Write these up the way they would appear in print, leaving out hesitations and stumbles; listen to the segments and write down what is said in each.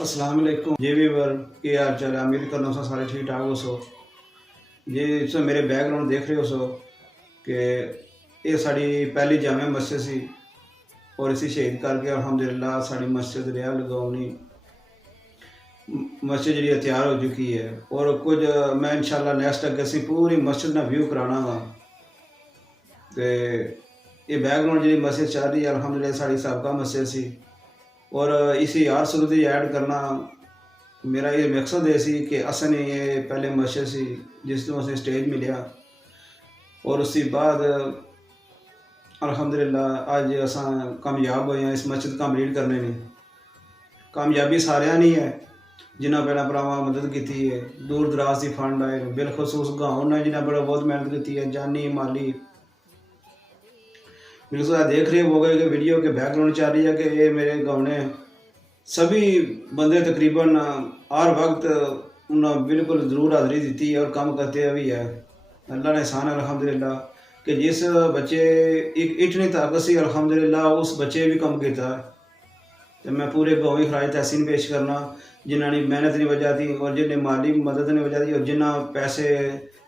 अस्सलाम वालेकुम जी व्यूअर, की हाल चाल है। उम्मीद करना सो सारे ठीक ठाक हो सो जी। इस मेरे बैकग्राउंड देख रहे हो सो कि ये साड़ी पहली जामे मस्जिद सी और इसी शहीद करके अल्हम्दुलिल्लाह साड़ी मस्जिद रिया लगानी मस्जिद जी तैयार हो चुकी है। और कुछ मैं इंशाल्लाह नेक्स्ट अगे असी पूरी मस्जिद का व्यू कराना गा। तो ये बैकग्राउंड जी मस्जिद चल रही है अल्हम्दुलिल्लाह साड़ी सबका मस्जिद सी और इसी यार सरूदी ऐड करना मेरा ये मकसद है सी कि असने ये पहले मस्जिद सी जिस तो असें स्टेज मिलिया और उसके बाद अल्हम्दुलिल्लाह अज असा कामयाब होए हैं इस मस्जिद कंप्लीट करने में। कामयाबी सारिया नहीं है जिन्हें भैन भरावां मदद की है, दूर दराज की फंड आए बिलखसूस गाँव ने जिन्हें बड़ा बहुत मेहनत की है, जानी माली। बिल्कुल देख रहे हो गए कि वीडियो के बैकग्राउंड चल रही है कि ये मेरे गाँव ने सभी बंदे तकरीबन हर वक्त उन्हें बिल्कुल ज़रूर हाज़री दी है और काम करते भी है। अल्लाह ने एहसान अल्हम्दुलिल्लाह कि जिस बच्चे एक इतनी ताकत सी अल्हम्दुलिल्लाह उस बच्चे भी कम किया। तो मैं पूरे गाँव ही खराज तहसीन पेश करना जिन्होंने मेहनत की वजह थी और जिन्हें माली मदद की वजह थी और जिन्हें पैसे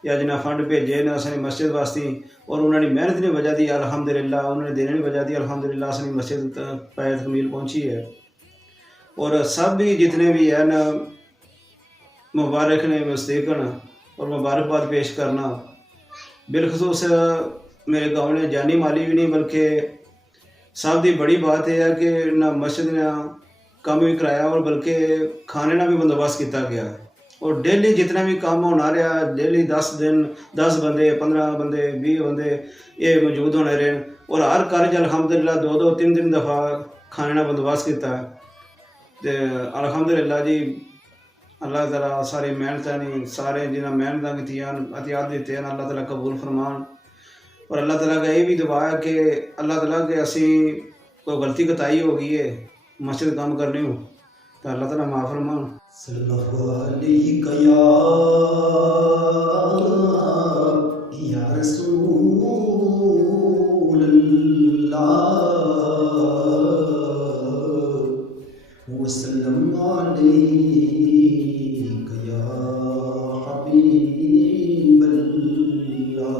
या जिन्हें फंड भेजे ने असनी मस्जिद वास्ते और उन्होंने मेहनत की वजह थी अल्हम्दुलिल्लाह उन्होंने देने की वजह थी अल्हम्दुलिल्लाह असनी मस्जिद पैर तकमील पहुँची है। और सब भी जितने भी हैं मुबारक ने मुस्तकन और मुबारकबाद पेश करना। बिलखसूस मेरे गाँव ने जानी माली भी नहीं बल्कि सब की बड़ी बात यह है कि ना मस्जिद ने काम भी कराया और बल्कि खाने का भी बंदोबस्त किया गया और डेली जितना भी काम होना रहा डेली 10 दिन 10 बंदे 15 बंदे 20 बंदे ये मौजूद होने रहे और हर कार्य अल्हम्दुलिल्लाह 2-2 3-3 दफ़ा खाने का बंदोबस्त किया। तो अल्हम्दुलिल्लाह जी अल्लाह ताला सारी मेहनत नहीं सारे जिन्हें मेहनत की एहतियात देते हैं अल्लाह ताला कबूल फरमान। और अल्लाह ताला का ये भी दुआ है कि अल्लाह ताला के असी कोई गलती कताई हो गई है मस्जिद काम करने हो तो अल्लाह ताला माफ़ फरमान। सल्लल्लाहु अलैहि या रसूल अल्लाह वसल्लम अलैका या हबीब अल्लाह।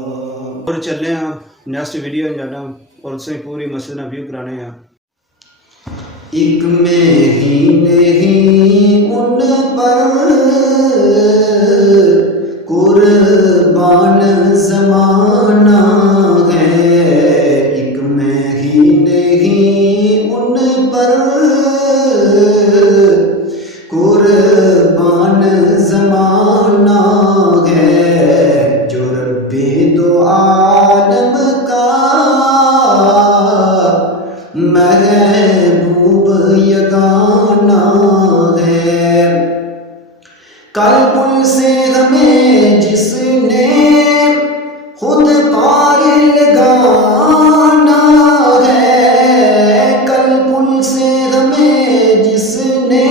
और चलने हैं नेक्स्ट वीडियो जाना और उससे पूरी मस्जिद का व्यू कराने हैं। एक में ही नहीं उन पर कुर्बान ज़माना है। एक में ही नहीं उन पर कुर्बान ज़माना है जो रब्बे दो आलम का महबूब यगाना है। कल पुल से हमें जिसने खुद पार लगाना है, कल पुल से हमें जिसने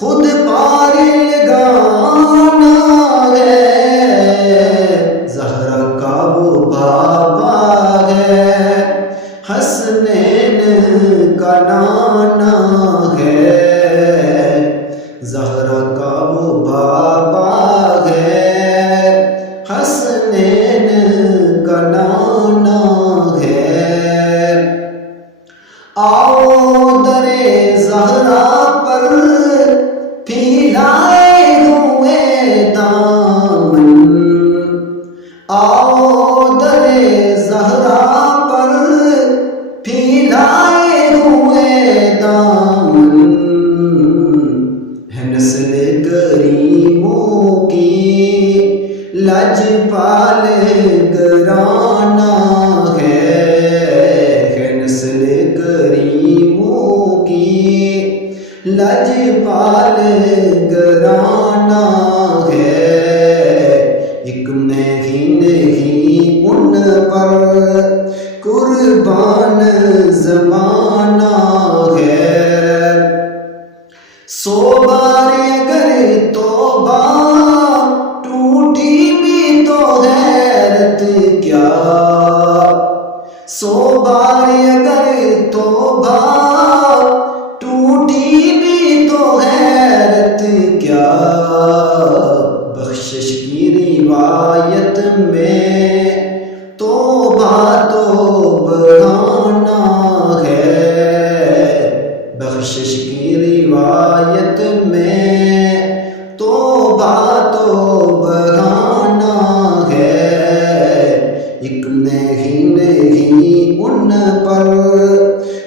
खुद पार लगाना है। ज़हरा का वो बाबा है हसनैन का नाना है। ज़हरा का वो बाबा है हसनैन का नाना है। आओ दरे ज़हरा पर फैलाए हुए दामन, आओ दरे ज़हरा पर फैलाए हुए दामन। है नस्ल करीमों की लजपाल घराना है नस्ल करीमों की लजपाल घराना है। एक में ही नहीं उन पर कुर्बान ज़माना है। 100 बार अगर तौबा टूटी भी तो हैरत क्या। 100 बार अगर तौबा टूटी भी तो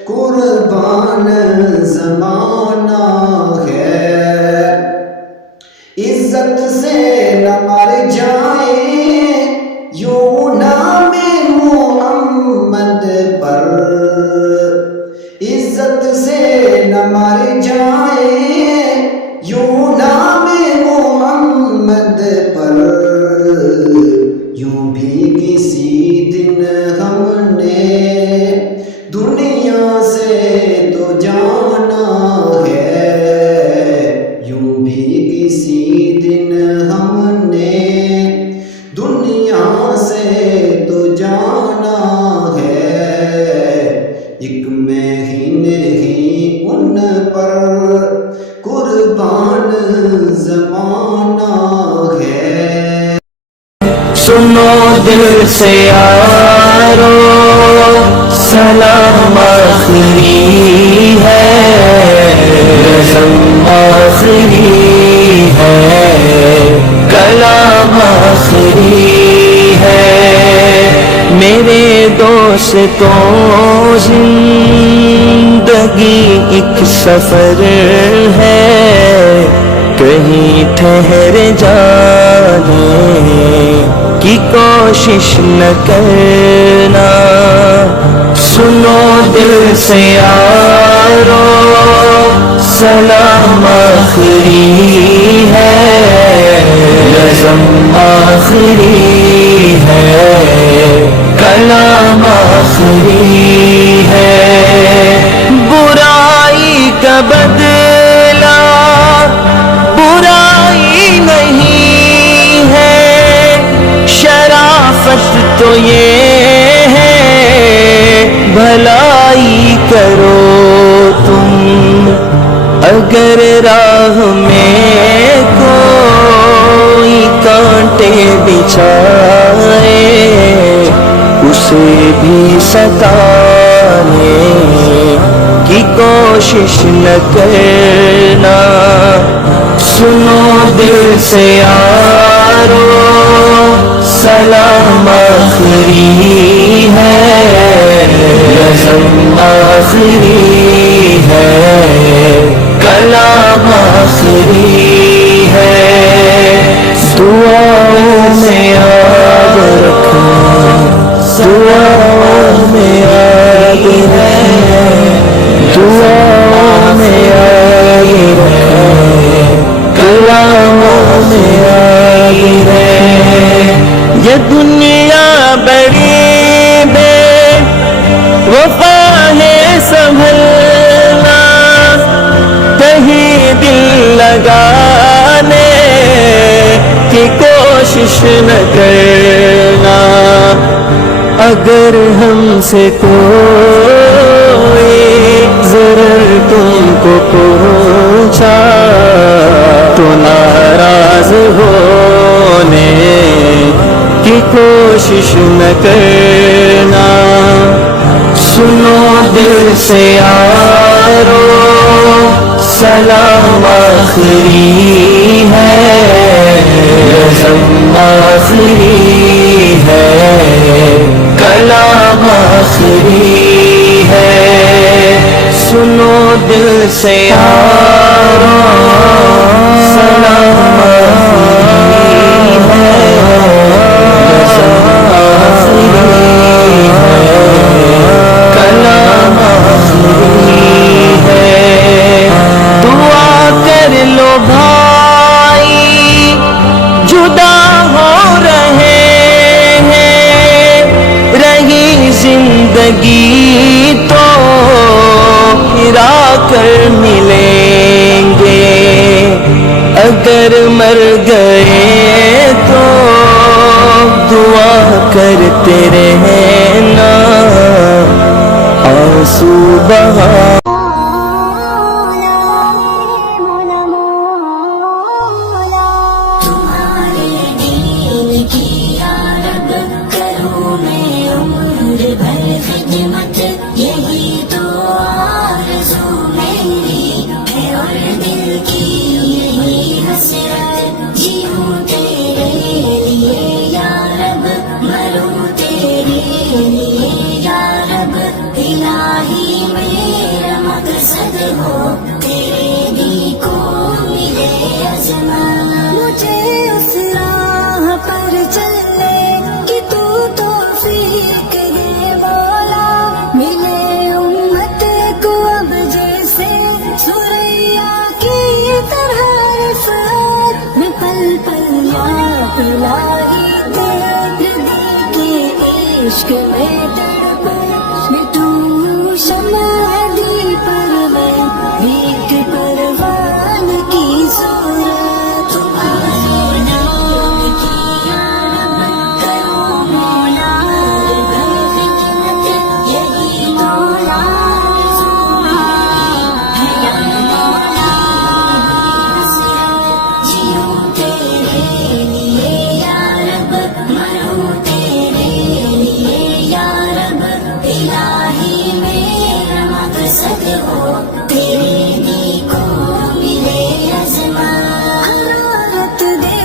قربان زمانہ ہے، عزت سے نہ مر جائیں یوں نام محمد پر، عزت سے نہ مر جائیں یوں نام محمد پر، یوں بھی کسی دن ہم نے دنیا سے تو جانا ہے، یوں بھی کسی دن ہم نے دنیا سے تو جانا ہے، ایک میں ہی نہیں ان پر قربان زمانہ ہے۔ سنو دل سے یارو سلام آخری ہے، رسم آخری ہے، کلام آخری ہے، میرے دوستوں زندگی ایک سفر ہے، کہیں ٹھہر جانے کی کوشش نہ کرنا، سنو دل سے یارو سلام آخری ہے، رسم آخری ہے، کلام آخری ہے، برائی کا بدلہ برائی نہیں ہے، شرافت تو یہ ہے بھلائی کرو تم، اگر راہ میں کوئی کانٹے بچھائے اسے بھی ستانے کی کوشش نہ کرنا، سنو دل سے یارو سلام آخری ہے، رسم آخری ہے، کلام آخری ہے، دعاؤں میں یاد رکھنا، دعاؤں میں یاد رکھنا، دعاؤں میں یاد رکھنا، کلاموں میں یاد رہے، یہ دنیا بڑی بے وفا ہے سنبھلنا، کہیں دل لگانے کی کوشش نہ کرنا، اگر ہم سے کوئی ضرر تم کو پہنچا تو ناراض ہونے کی کوشش نہ کرنا، سنو دل سے یارو سلام آخری ہے، رسم آخری ہے، کلام آخری ہے، سنو دل سے یارو سلام آخری ہے، رسم آخری ہے، کلام آخری ہے، دعا کر لو بھائی جدا ہو رہے ہیں، رہی زندگی تو پھرا کر ملیں گے، اگر مر گئے تو دعا کرتے رہنا، آنسو بہا یا رب مروں تیرے لیے یا رب، मकसद हो तेरे दी को मिले अजमा मुझे उस राह पर चलने कि तू तौफीक दे मौला मिले उम्मत को अब जैसे सुरैया की तरह रिफ़ात में पल पल याद इलाही तेरे दिल के इश्क में तड़प मिटूं शम्मा दी पर मैं भीख परवान की सूरत तुम्हारे नाम की याद करो मौला यही मौला है या मौला जियो तेरे लिए या रब मरूं तेरे लिए या रब इलाही मेरा मकसद हो तेरे दी को मिले अज़मा हरारत दे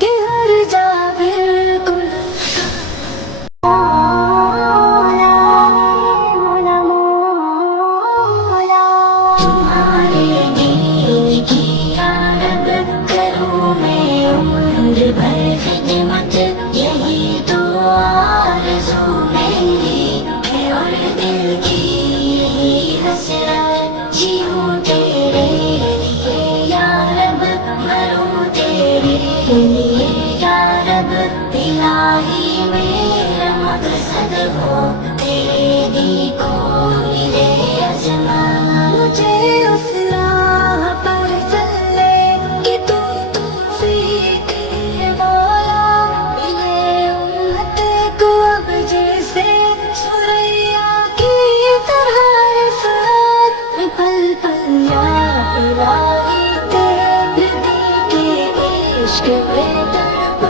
कि हर जा बिल्कुल मौला मौला मौला तुम्हारे दीन की या रब करूं मैं उम्र भर खिदमत यही तो आरज़ू मेरी है और दिल की यही हसरत जीऊं तेरे लिए या रब मरूं तेरे लिए या रब इलाही मेरा मकसद हो तेरे दी को मिले अज़मा मुझे उस राह पर चलने कि तू तौफीक दे मौला मिले उम्मत को अब जैसे सुरैया की तरह रिफ़ात में पल पल याद इलाही तेरे दिल के इश्क में तड़प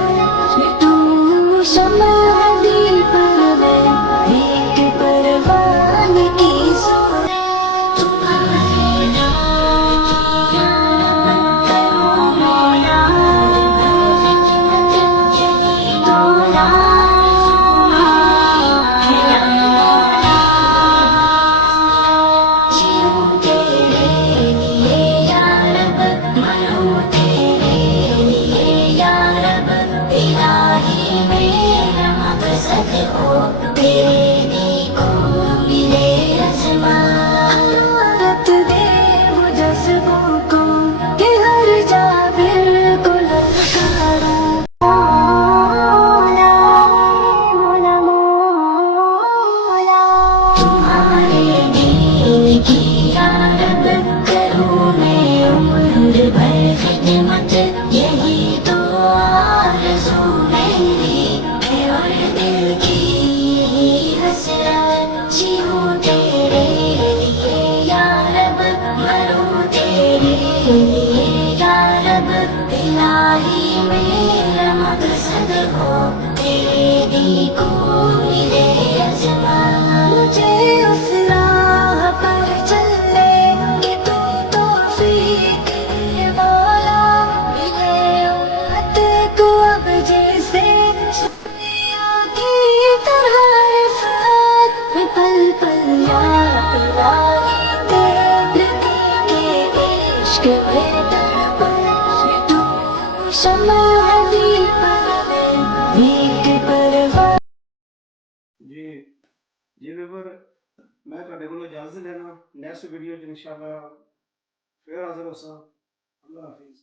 मिटूं शम्मा दी पर मैं भीख परवान की सूरत तुम्हारे नाम की याद करो मौला यही मौला है या मौला जीऊं तेरे लिए या रब मरूं तेरे लिए या रब इलाही मेरा मकसद हो तेरे दी को मिले अज़मा हरारत दे वो जज्बों को कि हर जा बिल्कुल ललकारूं मौला मौला मौला तुम्हारे दीन की या रब करूं मैं उम्र भर खिदमत यही तो आरज़ू मेरी है और दिल की यही हसरत जीऊं तेरे लिए या रब मरूं तेरे लिए या रब इलाही मेरा मकसद हो तेरे दी को मिले अज़मा मुझे उस राह पर चलने कि तू तौफीक दे मौला मिले उम्मत को अब जैसे सुरैया की तरह रिफ़ात में पल पल याद इलाही तेरे दिल के इश्क में तड़प मिटूं शम्मा दी पर मैं भीख परवान ਜੀ ਜੀ ਵੀਰ ਮੈਂ ਤੁਹਾਡੇ ਕੋਲੋਂ ਇਜਾਜ਼ਤ ਲੈਣਾ ਨੈਕਸਟ ਵੀਡੀਓ 'ਚ ਇਨਸ਼ਾਅੱਲਾ ਫਿਰ ਹਾਜ਼ਰ ਹੋਸਾਂ ਅੱਲਾਹ ਹਾਫਿਜ਼